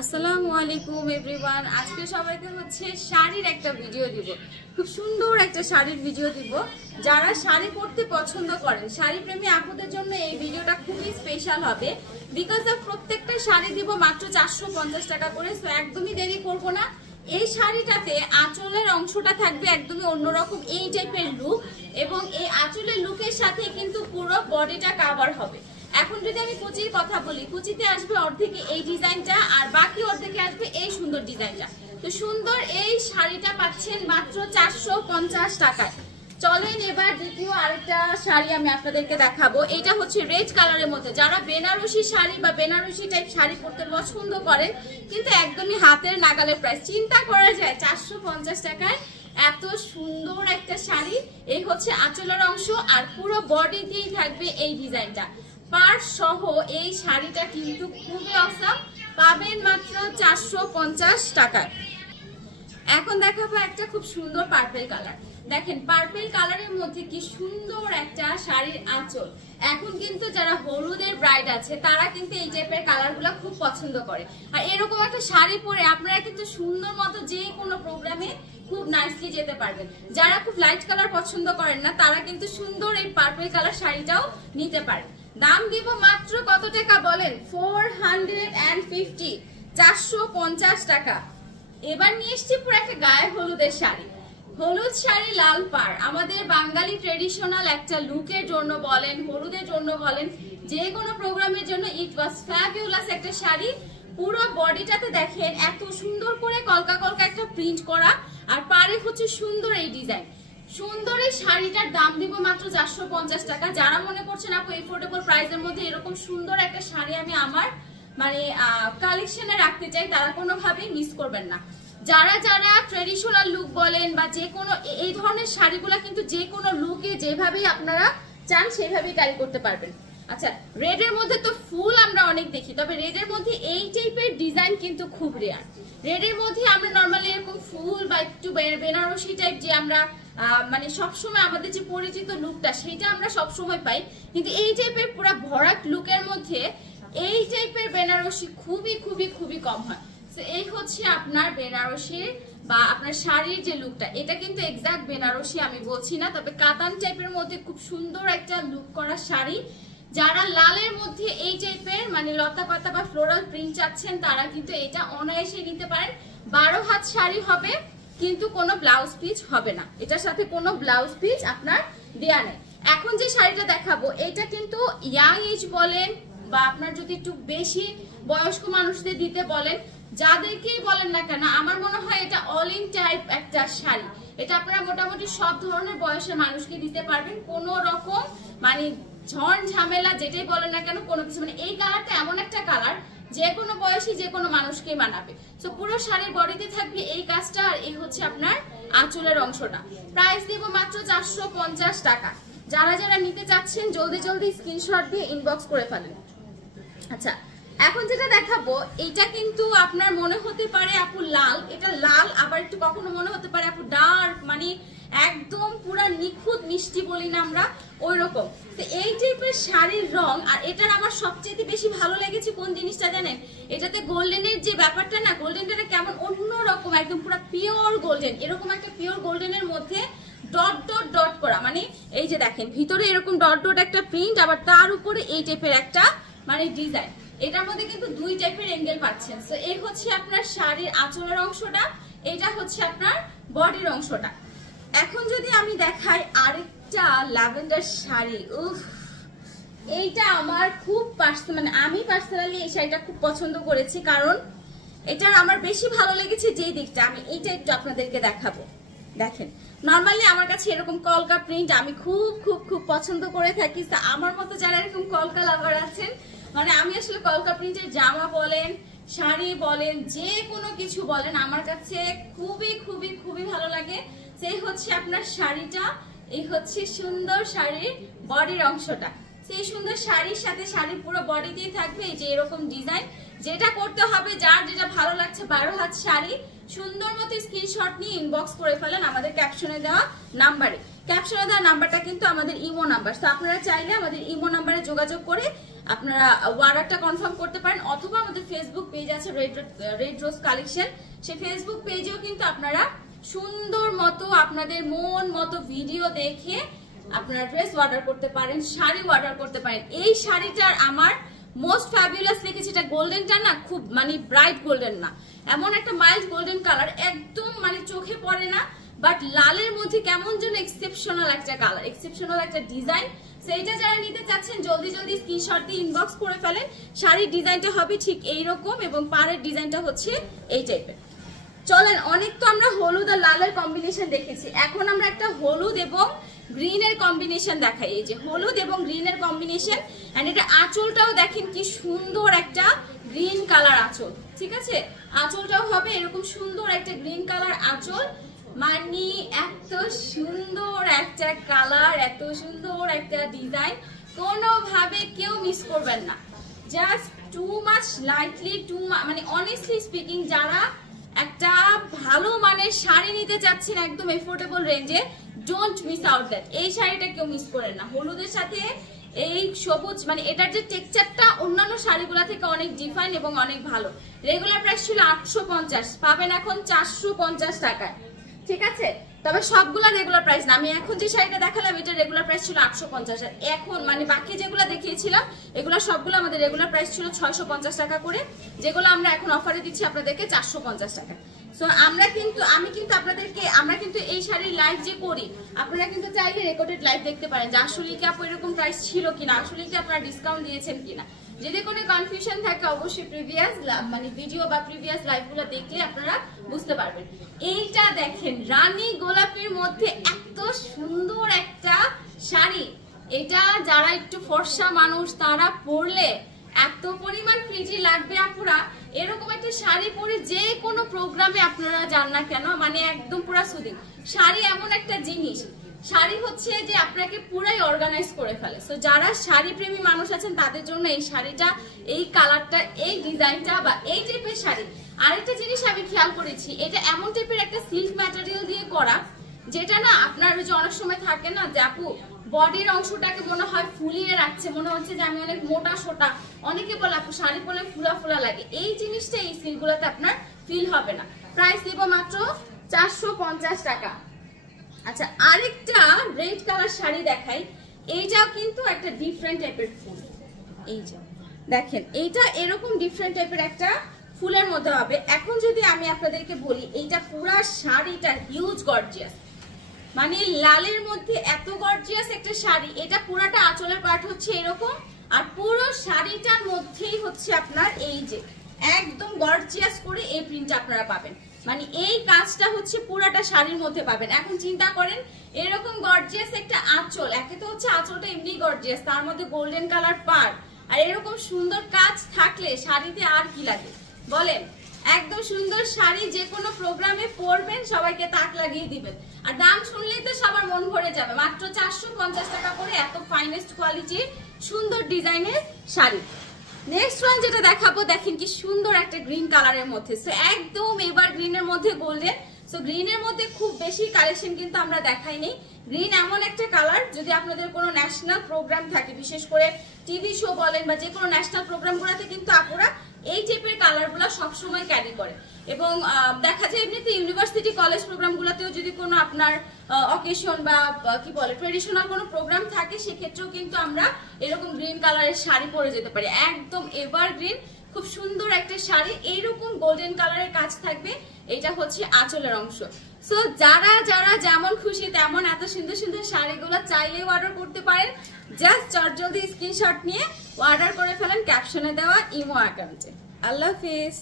আসসালামু আলাইকুম এভরিওয়ান। আজকে সবাইকে হচ্ছে শাড়ির একটা ভিডিও দিব, খুব সুন্দর একটা শাড়ির ভিডিও দিব। যারা শাড়ি পরতে পছন্দ করেন, শাড়ি প্রেমী আপুদের জন্য এই ভিডিওটা খুবই স্পেশাল হবে। বিকজ প্রত্যেকটা শাড়ি দিব মাত্র 450 টাকা করে। সো একদমই দেরি করবো না। এই শাড়িটাতে আঁচলের অংশটা থাকবে একদমই অন্যরকম, এই টাইপের লুক, এবং এই আঁচলের লুকের সাথে কিন্তু পুরো বডিটা কভার হবে। এখন যদি আমি কুচির কথা বলি, কুচিতে আসবে অর্ধেকে এই ডিজাইনটা, আর বাকি অর্ধেকে আসবে এই সুন্দর ডিজাইনটা। তো সুন্দর এই শাড়িটা পাচ্ছেন মাত্র 450 টাকায়। চলেন এবার দ্বিতীয় আরেকটা শাড়ি আমি আপনাদেরকে দেখাবো। এটা হচ্ছে রেড কালারের মধ্যে। যারা বেনারসি শাড়ি বা বেনারসি টাইপ শাড়ি পরতে পছন্দ করেন, কিন্তু একদমই হাতের নাগালের প্রাইস, চিন্তা করা যায় 450 টাকায় এত সুন্দর একটা শাড়ি। এই হচ্ছে আঁচলের অংশ, আর পুরো বডি দিয়েই থাকবে এই ডিজাইনটা। পার সহ এই শাড়িটা কিন্তু খুবই অসাম, পাবেন মাত্র 450 টাকায়। এখন দেখাবো একটা খুব সুন্দর পার্পল কালার। দেখেন পার্পল কালারের মধ্যে কি সুন্দর একটা শাড়ির আঁচল। এখন কিন্তু যারা হলুদের ব্রাইড আছে তারা কিন্তু এই টাইপের কালারগুলো খুব পছন্দ করে, আর এরকম একটা শাড়ি পরে আপনারা কিন্তু সুন্দর মতো যে কোনো প্রোগ্রামে খুব নাইসলি যেতে পারবেন। যারা খুব লাইট কালার পছন্দ করেন না, তারা কিন্তু সুন্দর এই পার্পল কালার শাড়িটাও নিতে পারেন। দাম দিব মাত্র কত টাকা বলেন? 450, 450 টাকা। এবার নিয়ে এসছি পুরো একটা গায়ে হলুদের শাড়ি। হলুদ শাড়ি লাল পাড়, আমাদের বাঙালি ট্রেডিশনাল একটা লুকের জন্য বলেন, হলুদের জন্য বলেন, যে কোনো প্রোগ্রামের জন্য ইট ওয়াজ ফ্যাবুলাস একটা শাড়ি। পুরো বডিটাতে দেখেন এত সুন্দর করে কলকা কলকা একটা প্রিন্ট করা, আর পাড়ে হচ্ছে সুন্দর এই ডিজাইন। সুন্দর এই শাড়িটার দাম দিব মাত্র 450 টাকা। যারা মনে করছেন আপু এফোর্ডেবল প্রাইসের মধ্যে এরকম সুন্দর একটা শাড়ি আমি আমার কালেকশনে রাখতে চাই, তারা কোনোভাবেই মিস করবেন না। যারা যারা ট্রেডিশনাল লুক বলেন বা যে কোনো এই ধরনের শাড়িগুলো কিন্তু যে কোনো লুকে যেভাবেই আপনারা চান সেভাবেই ক্যারি করতে পারবেন। আচ্ছা, রেডের মধ্যে তো ফুল আমরা অনেক দেখি, তবে রেডের মধ্যে এই টাইপের ডিজাইন কিন্তু খুব রেয়ার। রেডের মধ্যে আমরা নর্মালি এরকম ফুল বা একটু বেনারসি টাইপ যে আমরা সবসময় আমাদের যে পরিচিত লুকটা সেটা আমরা সবসময় পাই, কিন্তু এই টাইপের পুরো ভরাট লুকের মধ্যে এই টাইপের বেনারসি খুবই খুবই খুবই কম হয়। তো এই হচ্ছে আপনার বেনারসির বা আপনার শাড়ির যে লুকটা, এটা কিন্তু এক্সাক্ট বেনারসি আমি বলছি না, তবে কাতান টাইপের মধ্যে খুব সুন্দর একটা লুক করা শাড়ি। যারা লালের মধ্যে এই টাইপের লতা পাতা বা ফ্লোরাল প্রিন্ট চাচ্ছেন, তারা কিন্তু এটা অনায়াসে নিতে পারেন। 12 হাত শাড়ি হবে, কিন্তু কোনো ব্লাউজ পিস হবে না, এটার সাথে কোনো ব্লাউজ পিস আপনার দেয়া নেই। এখন যে শাড়িটা দেখাবো এটা কিন্তু ইয়াং এজ বলেন বা আপনার যদি একটু বেশি বয়স্ক মানুষদের দিতে বলেন, যাদেরকেই বলেন না কেন, আমার মনে হয় এটা অল ইন টাইপ একটা শাড়ি। এটা আপনারা মোটামুটি সব ধরনের বয়সের মানুষকে দিতে পারবেন, কোনো রকম ঝড় ঝামেলা যেটাই বলেন না কেন কোনো কিছু এই কালারটা এমন একটা কালার যে কোনো বয়সী যে কোনো মানুষকে মানাবে। তো পুরো শাড়ির বডিতে থাকবে এই কাজটা, আর এই হচ্ছে আপনার আঁচলের অংশটা। প্রাইস দিব মাত্র 450 টাকা। যারা যারা নিতে চাচ্ছেন জলদি জলদি স্ক্রিনশট দিয়ে ইনবক্স করে ফেলেন। আচ্ছা, এখন যেটা দেখাবো এটা কিন্তু আপনার মনে হতে পারে আপু লাল, এটা লাল, আবার একটু কখনো মনে হতে পারে আপু ডার্ক, একদম পুরা নিখুঁত মিষ্টি বলি না আমরা, ওই রকম। তো এই টাইপের শাড়ির রং, আর এটার আমার সবচেয়ে বেশি ভালো লেগেছে কোন জিনিসটা জানেন? এটাতে গোল্ডেনের যে ব্যাপারটা না, গোল্ডেনটা কেমন অন্যরকম, একদম পুরো পিওর গোল্ডেন, এরকম একটা পিওর গোল্ডেনের মধ্যে ডট ডট ডট করা, এই যে দেখেন ভিতরে এরকম ডট ডট একটা প্রিন্ট, আবার তার উপরে এই টাইপের একটা ডিজাইন। এটার মধ্যে কিন্তু দুই টাইপের অ্যাঙ্গেল পাচ্ছেন। তো এই হচ্ছে আপনার শাড়ির আঁচলের অংশটা, এটা হচ্ছে আপনার বডির অংশটা। এখন যদি আমি দেখাই আরেকটা ল্যাভেন্ডার শাড়ি, এইটা আমার খুব আমি পার্সোনালি এই শাড়িটা খুব পছন্দ করেছি, কারণ এটার আমার বেশি ভালো লেগেছে যেই দিকটা, আমি এইটা একটু আপনাদেরকে দেখাবো। দেখেন নর্মালি আমার কাছে এরকম কলকা প্রিন্ট আমি খুব খুব খুব পছন্দ করে থাকি। আমার মতো যারা এরকম কলকা লাভার আছেন, আমি আসলে কলকা প্রিন্টের জামা বলেন, শাড়ি বলেন, যে কোনো কিছু বলেন, আমার কাছে খুবই খুবই খুবই ভালো লাগে। সেই হচ্ছে আপনার শাড়িটা, এই হচ্ছে সুন্দর শাড়ির বডির অংশটা। সেই সুন্দর শাড়ির সাথে শাড়ির পুরো বডি দিয়ে থাকবে এই যে এরকম ডিজাইন। যেটা করতে হবে, যার যেটা ভালো লাগছে 12 হাত শাড়ি, সুন্দর মতো স্ক্রিনশট নিয়ে ইনবক্স করে ফেলেন আমাদের ক্যাপশনে দেওয়া নাম্বারে। ক্যাপশনে দেওয়া নাম্বারটা কিন্তু আমাদের ইমো নাম্বার, তো আপনারা চাইলে আমাদের ইমো নাম্বারে যোগাযোগ করে আপনারা অর্ডারটা কনফার্ম করতে পারেন, অথবা আমাদের ফেসবুক পেজ আছে রেড রোজ কালেকশন, সেই ফেসবুক পেজেও কিন্তু আপনারা সুন্দর মতো আপনাদের মন মতো ভিডিও দেখে আপনারা ড্রেস অর্ডার করতে পারেন, শাড়ি অর্ডার করতে পারেন। এই শাড়িটার আমার মোস্ট ফ্যাবুলাস লেগেছে, এটা গোল্ডেনটা না খুব মানে ব্রাইট গোল্ডেন না, এমন একটা মাইল্ড গোল্ডেন কালার, একদম মানে চোখে পড়ে না, বাট লালের মধ্যে কেমন যেন এক্সেপশনাল একটা কালার, এক্সেপশনাল একটা ডিজাইন। সেইটা যারা নিতে চাচ্ছেন জলদি জলদি স্ক্রিনশট দিয়ে ইনবক্স করে ফেলেন। শাড়ির ডিজাইনটা হবে ঠিক এইরকম এবং পাড়ের ডিজাইনটা হচ্ছে এই টাইপের। চলেন, অনেক তো আমরা হলুদ আর লালের কম্বিনেশন দেখেছি, এখন আমরা একটা হলুদ এবং গ্রিনের কম্বিনেশন দেখাই। এই যে হলুদ এবং গ্রিনের কম্বিনেশন, এন্ড এটা আঁচলটাও দেখেন কি সুন্দর একটা গ্রিন কালার আঁচল, ঠিক আছে? আঁচলটাও হবে এরকম সুন্দর একটা গ্রিন কালার আঁচল, মানে এত সুন্দর একটা কালার, এত সুন্দর একটা ডিজাইন, কোনোভাবে কেউ মিস করবেন না। জাস্ট টু মাচ লাইটলি, মানে অনেস্টলি স্পিকিং, যারা একটা ভালো মানের শাড়ি নিতে চাচ্ছেন একদম এফোর্ডেবল রেঞ্জে, ডোন্ট মিস আউট দ্যাট। এই শাড়িটা কেউ মিস করেন না। হলুদের সাথে এই সবুজ, মানে এটার যে টেক্সচারটা অন্যান্য শাড়িগুলো থেকে অনেক ডিফাইন এবং অনেক ভালো। রেগুলার প্রাইস ছিল 850, পাবেন এখন 450 টাকায়, ঠিক আছে? তবে সবগুলা রেগুলার প্রাইস না, আমি এখন যে শাড়িটা দেখালাম এটা রেগুলার প্রাইস ছিল 850, আর এখন মানে বাকি যেগুলো দেখিয়েছিলাম এগুলো সবগুলো আমাদের রেগুলার প্রাইস ছিল 650 টাকা করে, যেগুলো আমরা এখন অফারে দিচ্ছি আপনাদেরকে 450 টাকা। সো আমরা কিন্তু আমরা কিন্তু এই শাড়ির লাইভ যে করি, আপনারা কিন্তু চাইলে রেকর্ডেড লাইভ দেখতে পারেন যে আসলে কি আপু এরকম প্রাইস ছিল কিনা, আসলে কি আপনারা ডিসকাউন্ট দিয়েছেন কিনা। যদি কোনো কনফিউশন থাকে অবশ্যই প্রিভিয়াস মানে ভিডিও বা প্রিভিয়াস লাইভগুলো দেখলে আপনারা বুঝতে পারবেন। এইটা দেখেন রানী গোলাপির মধ্যে এত সুন্দর একটা শাড়ি, এটা যারা একটু ফর্সা মানুষ তারা পরলে এত পরিমাণ প্রিটি লাগবে আপুরা। এরকম একটা শাড়ি পরে যে কোনো প্রোগ্রামে আপনারা যান না কেন, মানে একদম পুরা সুদিং। শাড়ি এমন একটা জিনিস, শাড়ি হচ্ছে যে আপনাকে পুরাই অর্গানাইজ করে ফেলে। সো যারা শাড়ি প্রেমী মানুষ আছেন তাদের জন্য এই শাড়িটা, এই কালারটা, এই ডিজাইনটা বা এই টাইপের শাড়ি। আরেকটা জিনিস আমি খেয়াল করেছি, এটা এমন টাইপের একটা সিল্ক ম্যাটেরিয়াল দিয়ে করা, যেটা না আপনার যে অনেক সময় থাকে না যে আপু বডির অংশটাকে মনে হয় ফুলিয়ে রাখছে, মনে হচ্ছে যে আমি অনেক মোটা সোটা, অনেকে বলে আপু শাড়ি পরলে ফুলা ফুলা লাগে, এই জিনিসটা এই সিল্কগুলোতে আপনার ফিল হবে না। প্রাইস দিব মাত্র 450 টাকা। আচ্ছা, আরেকটা রেড কালার শাড়ি দেখাই, এইটাও কিন্তু একটা ডিফারেন্ট টাইপের ফুল। এই যে দেখেন, এইটা এরকম ডিফারেন্ট টাইপের একটা ফুলের মধ্যে হবে। এখন যদি আমি আপনাদেরকে বলি, এইটা পুরা শাড়িটা হিউজ গর্জিয়াস, মানে লালের মধ্যে এত গর্জিয়াস একটা শাড়ি। এটা পুরাটা আঁচলের পার্ট হচ্ছে এরকম, আর পুরো শাড়িটার মধ্যেই হচ্ছে আপনার এই যে একদম গর্জিয়াস করে এই প্রিন্টটা আপনারা পাবেন, মানে এই কাজটা হচ্ছে পুরাটা শাড়ির মধ্যে পাবেন। এখন চিন্তা করেন এরকম গর্জিয়াস একটা আঁচল, একে তো হচ্ছে আঁচলটা এমনি গর্জিয়াস, তার মধ্যে গোল্ডেন কালার পাড়, আর এরকম সুন্দর কাজ থাকলে শাড়িতে আর কি লাগে বলেন? একদম সুন্দর শাড়ি, যে কোনো প্রোগ্রামে পরবেন, সবাইকে তাক লাগিয়ে দিবেন। আর দাম শুনলেই তো সবার মন ভরে যাবে, মাত্র 450 টাকা করে এত ফাইনেস্ট কোয়ালিটির সুন্দর ডিজাইনের শাড়ি। নেক্সট ওয়ান যেটা দেখাবো, দেখেন কি সুন্দর একটা গ্রিন কালারের মধ্যে, সো একদম এবার গ্রিনের মধ্যে গোল্ডেন। সো গ্রিনের মধ্যে খুব বেশি কালেকশন কিন্তু আমরা দেখাইনি। গ্রিন এমন একটা কালার, যদি আপনাদের কোনো ন্যাশনাল প্রোগ্রাম থাকে, বিশেষ করে টিভি শো বলেন বা যে কোনো ন্যাশনাল প্রোগ্রামগুলোতে কিন্তু আপুরা এই টাইপের কালারগুলো সবসময় ক্যারি করে। এবং দেখা যায় এমনিতে ইউনিভার্সিটি কলেজ প্রোগ্রামগুলোতেও যদি কোনো আপনার অকেশন বা কি বলে ট্রেডিশনাল কোনো প্রোগ্রাম থাকে, সেক্ষেত্রেও কিন্তু আমরা এরকম গ্রিন কালারের শাড়ি পরে যেতে পারি। একদম এভারগ্রিন খুব সুন্দর একটা শাড়ি, এইরকম গোল্ডেন কালারের কাজ থাকবে, এটা হচ্ছে আঁচলের অংশ। সো যারা যারা যেমন খুশি তেমন এত সুন্দর সুন্দর শাড়িগুলো চাইলে অর্ডার করতে পারেন। জাস্ট চটজলদি স্ক্রিনশট নিয়ে অর্ডার করে ফেলেন ক্যাপশনে দেওয়া ইমো অ্যাকাউন্টে। আল্লাহ হাফিজ।